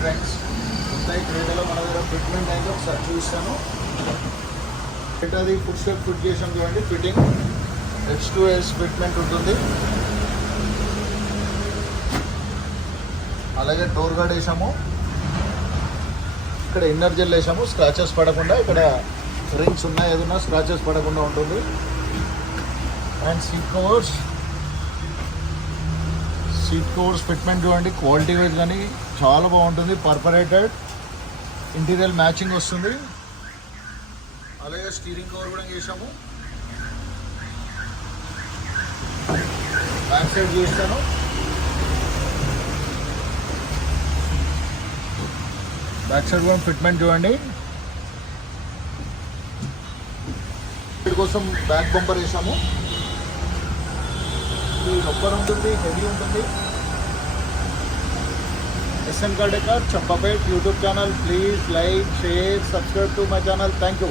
Friends ఉంటాయి క్రీడలో మన దగ్గర ఫిట్మెంట్ అయితే ఒకసారి చూస్తాను. అది ఫుడ్ స్టెప్ ఫిట్ చేసాం చూడండి. ఫిట్టింగ్ H2S ఫిట్మెంట్ ఉంటుంది. అలాగే డోర్ గార్డ్ వేసాము. ఇక్కడ ఇన్నర్ జెల్ వేసాము, స్క్రాచెస్ పడకుండా. ఇక్కడ రింగ్స్ ఉన్నాయి, ఏదన్నా స్క్రాచెస్ పడకుండా ఉంటుంది. అండ్ సీట్ కవర్స్ ఫిట్మెంట్ చూడండి, క్వాలిటీ వైజ్ కానీ చాలా బాగుంటుంది. పర్పరేటెడ్ ఇంటీరియర్ మ్యాచింగ్ వస్తుంది. అలాగే స్టీరింగ్ కవర్ కూడా వేసాము. బ్యాక్ సైడ్ చూస్తాను. బ్యాక్ సైడ్ కూడా ఫిట్మెంట్ చూడండి. వీటి కోసం బ్యాక్ బంపర్ వేసాము. ఇది రబ్బర్ ఉంటుంది, హెవీ ఉంటుంది. SN Kardekar, Champapet YouTube channel. Please like, share, subscribe to my channel. Thank you.